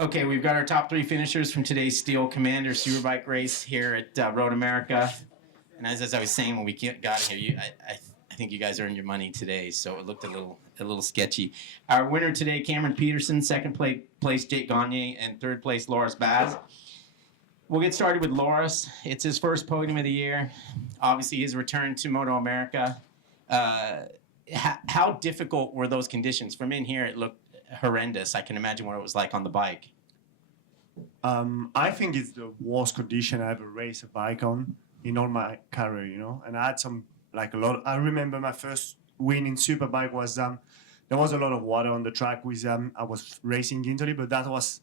Okay, we've got our top three finishers from today's Steel Commander Superbike race here at MotoAmerica. And as I was saying when we got here, I think you guys earned your money today, so it looked a little sketchy. Our winner today, Cameron Peterson, second place Jake Gagne, and third place Loris Baz. We'll get started with Loris. It's his first podium of the year. Obviously, his return to MotoAmerica. How difficult were those conditions? From in here, it looked horrendous. I can imagine what it was like on the bike. I think it's the worst condition I ever raced a bike on in all my career, you know. And I had a lot. I remember my first win in Superbike was there was a lot of water on the track with I was racing in Italy, but that was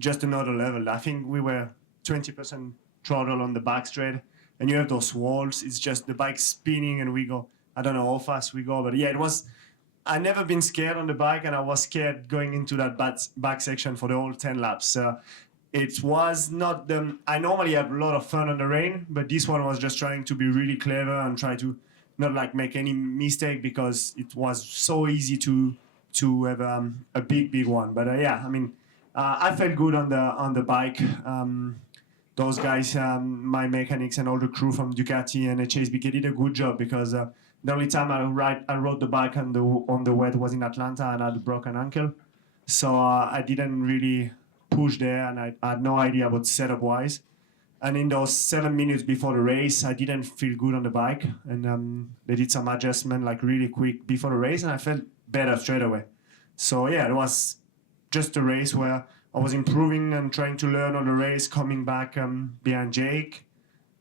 just another level. I think we were 20% throttle on the back straight, and you have those walls. It's just the bike spinning, and we go. I don't know how fast we go, but yeah, it was. I never been scared on the bike, and I was scared going into that back section for the whole 10 laps. It was not the. I normally have a lot of fun on the rain, but this one was just trying to be really clever and try to not like make any mistake because it was so easy to have a big one. But yeah, I mean, I felt good on the bike. Those guys, my mechanics and all the crew from Ducati and HSBK did a good job because the only time I rode the bike on the wet was in Atlanta and I had a broken ankle. So I didn't really push there and I had no idea about setup wise. And in those 7 minutes before the race, I didn't feel good on the bike. And they did some adjustment like really quick before the race and I felt better straight away. So yeah, it was just a race where I was improving and trying to learn on the race, coming back behind Jake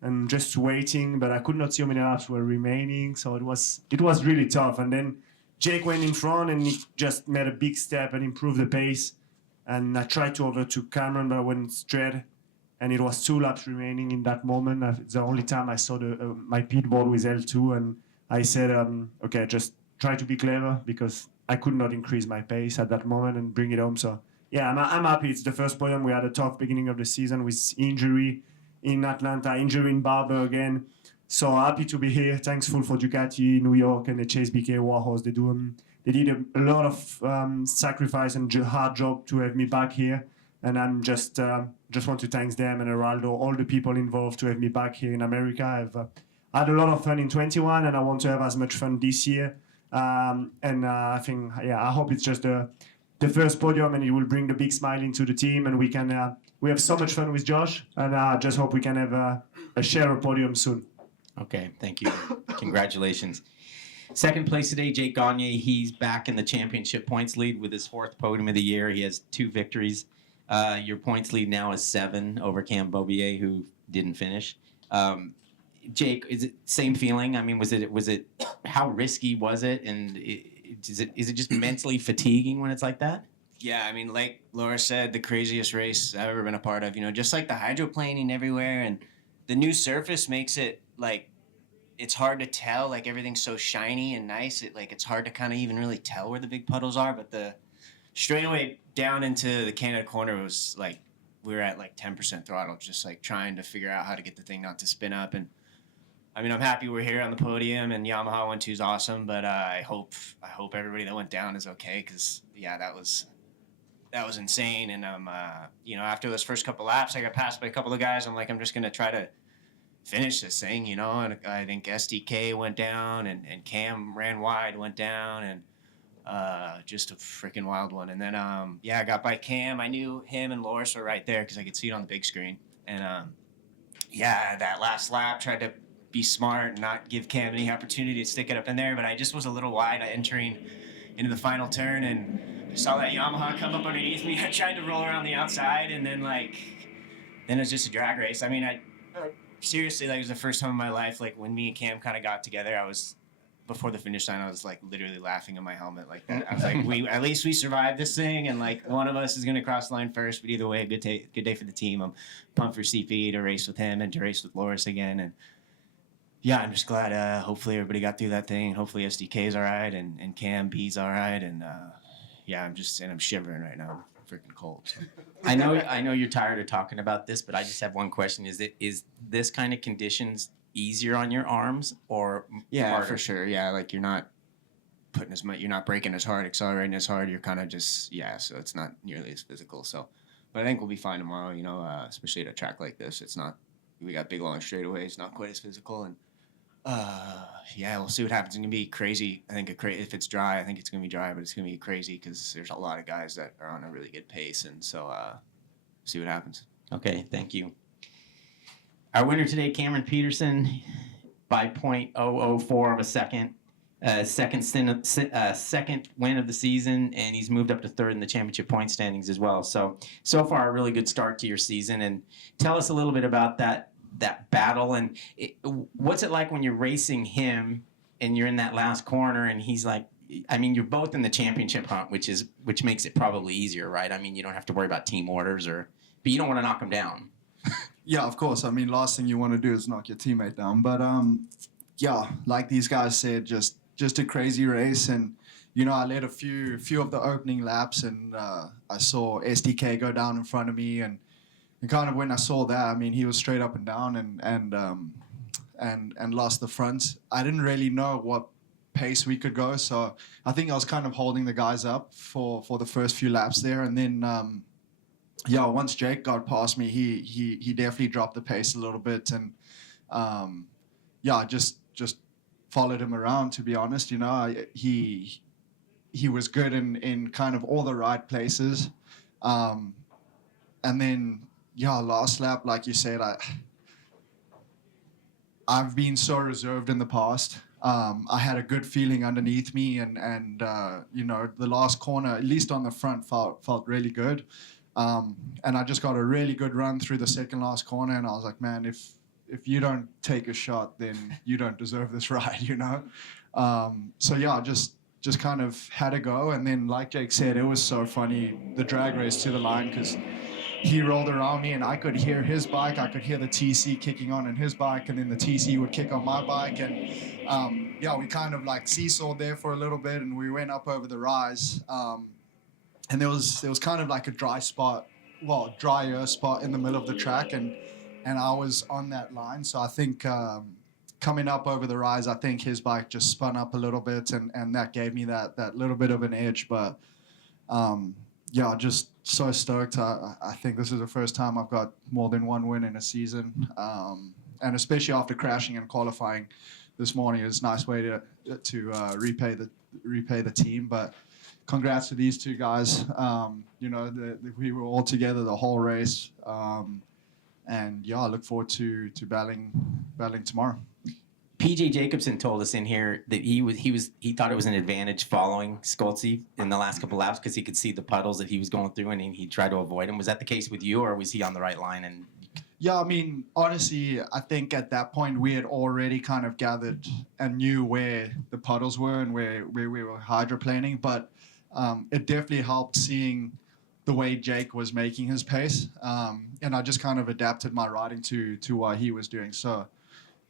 and just waiting, but I could not see how many laps were remaining, so it was really tough. And then Jake went in front and he just made a big step and improved the pace. And I tried to overtake Cameron, but I went straight, and it was 2 laps remaining in that moment. It's the only time I saw my pit board with L2, and I said, okay, just try to be clever because I could not increase my pace at that moment and bring it home. So yeah, I'm happy. It's the first podium. We had a tough beginning of the season with injury in Atlanta, injury in Barber again. So happy to be here. Thankful for Ducati, New York, and the HSBK Warhorse. They did a lot of sacrifice and hard job to have me back here. And I'm just want to thank them and Geraldo, all the people involved to have me back here in America. I've had a lot of fun in 21, and I want to have as much fun this year. I think, yeah, I hope it's just the first podium, and it will bring the big smile into the team, and we have so much fun with Josh, and I just hope we can have a share a podium soon. Okay, thank you. Congratulations. Second place today, Jake Gagne. He's back in the championship points lead with his 4th podium of the year. He has 2 victories. Your points lead now is 7 over Cam Bobier, who didn't finish. Jake, is it same feeling? I mean, was it how risky was it, and is it just mentally fatiguing when it's like that? Yeah, I mean, like Laura said, the craziest race I've ever been a part of. You know, just like the hydroplaning everywhere, and the new surface makes it like it's hard to tell. Like everything's so shiny and nice. It's hard to kind of even really tell where the big puddles are. But the straightaway down into the Canada corner was like we were at like 10% throttle, just like trying to figure out how to get the thing not to spin up. And I mean, I'm happy we're here on the podium, and Yamaha 1-2 is awesome. But I hope everybody that went down is okay, because yeah, that was insane. And you know, after those first couple laps, I got passed by a couple of guys. I'm like, I'm just gonna try to finish this thing, you know. And I think SDK went down, and Cam ran wide, went down, and just a freaking wild one. And then yeah, I got by Cam. I knew him and Loris were right there because I could see it on the big screen. And yeah, that last lap tried to be smart and not give Cam any opportunity to stick it up in there, but I just was a little wide entering into the final turn, and I saw that Yamaha come up underneath me. I tried to roll around the outside, and then it was just a drag race. I mean, I seriously, it was the first time in my life, like when me and Cam kind of got together, I was, before the finish line, I was like literally laughing in my helmet like that. I was like, at least we survived this thing, and like one of us is going to cross the line first, but either way, a good day for the team. I'm pumped for CP to race with him and to race with Loris again. And yeah, I'm just glad. Hopefully everybody got through that thing. Hopefully SDK's all right, and Cam B's all right. And yeah, I'm shivering right now. I'm freaking cold. So. I know you're tired of talking about this, but I just have one question: is this kind of conditions easier on your arms or harder? For sure. Yeah, like you're not putting as much, you're not braking as hard, accelerating as hard. You're kind of just so it's not nearly as physical. So But I think we'll be fine tomorrow. You know, especially at a track like this. We got big long straightaways, not quite as physical, and yeah, we'll see what happens. It's gonna be crazy. I think if it's dry, I think it's gonna be dry, but it's gonna be crazy because there's a lot of guys that are on a really good pace, and so see what happens. Okay, thank you. Our winner today, Cameron Peterson, by .004 of a second. Second win of the season, and he's moved up to third in the championship point standings as well. So far, a really good start to your season. And tell us a little bit about that battle, and what's it like when you're racing him and you're in that last corner, and he's like, I mean, you're both in the championship hunt, which makes it probably easier, right? I mean, you don't have to worry about team orders, but you don't want to knock him down. Yeah, of course. I mean, last thing you want to do is knock your teammate down. But yeah, like these guys said, just a crazy race. And you know, I led a few of the opening laps, and I saw SDK go down in front of me, and kind of when I saw that, I mean, he was straight up and down, and lost the front. I didn't really know what pace we could go, so I think I was kind of holding the guys up for the first few laps there, and then yeah, once Jake got past me, he definitely dropped the pace a little bit, and yeah, just followed him around, to be honest. You know, he was good in kind of all the right places, and then yeah, last lap, like you said, I've been so reserved in the past. I had a good feeling underneath me, and you know, the last corner, at least on the front, felt really good. And I just got a really good run through the second last corner, and I was like, man, if you don't take a shot, then you don't deserve this ride, you know? So yeah, just kind of had to go. And then, like Jake said, it was so funny, the drag race to the line, because he rolled around me and I could hear his bike, I could hear the TC kicking on in his bike, and then the TC would kick on my bike. And yeah, we kind of like seesawed there for a little bit, and we went up over the rise. And there was kind of like a drier spot in the middle of the track, and I was on that line. So I think coming up over the rise, I think his bike just spun up a little bit, and that gave me that little bit of an edge. But yeah, just so stoked. I think this is the first time I've got more than one win in a season, and especially after crashing and qualifying this morning, it's a nice way to repay the team. But congrats to these two guys. You know, we were all together the whole race, and yeah, I look forward to battling tomorrow. PJ Jacobson told us in here that he thought it was an advantage following Skoltzy in the last couple laps because he could see the puddles that he was going through, and he tried to avoid them. Was that the case with you, or was he on the right line? And yeah, I mean, honestly, I think at that point we had already kind of gathered and knew where the puddles were and where we were hydroplaning, but it definitely helped seeing the way Jake was making his pace, and I just kind of adapted my riding to what he was doing. So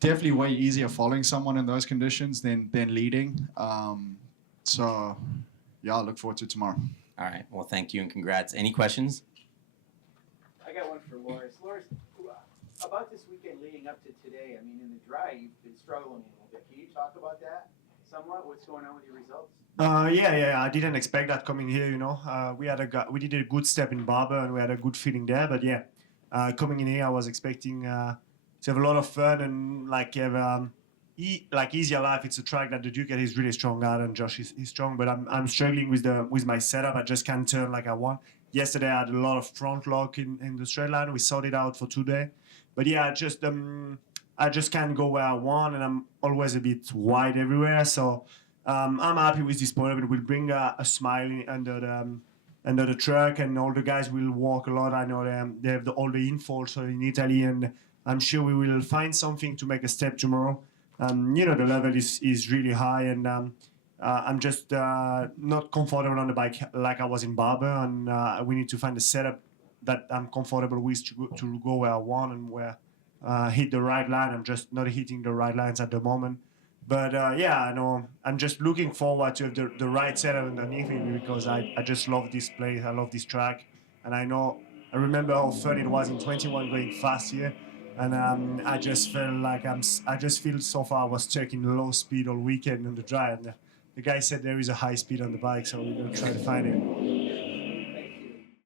definitely way easier following someone in those conditions than leading. So yeah, I look forward to tomorrow. all right, well, thank you and congrats. Any questions? I got one for Loris. Loris, about this weekend leading up to today, I mean, in the dry, you've been struggling a little bit. Can you talk about that somewhat? What's going on with your results? Yeah, I didn't expect that coming here, you know. We did a good step in Barber, and we had a good feeling there. But yeah, coming in here, I was expecting to have a lot of fun and like have easier life. It's a track that the Ducat is really strong at, and Josh is strong. But I'm struggling with my setup. I just can't turn like I want. Yesterday, I had a lot of front lock in the straight line. We sorted out for today. But yeah, I just can't go where I want, and I'm always a bit wide everywhere. So I'm happy with this point. It will bring a smile under the truck, and all the guys will walk a lot. I know they have all the info so in Italy, and I'm sure we will find something to make a step tomorrow. You know, the level is really high, and I'm just not comfortable on the bike like I was in Barber, and we need to find a setup that I'm comfortable with to go where I want and where hit the right line. I'm just not hitting the right lines at the moment. But yeah, I know I'm just looking forward to have the right setup underneath me, because I just love this place. I love this track. And I remember how fun it was in 21 going fast here. And I just felt like I just feel so far I was stuck in low speed all weekend on the dry. And the guy said there is a high speed on the bike, so we're going to try to find it.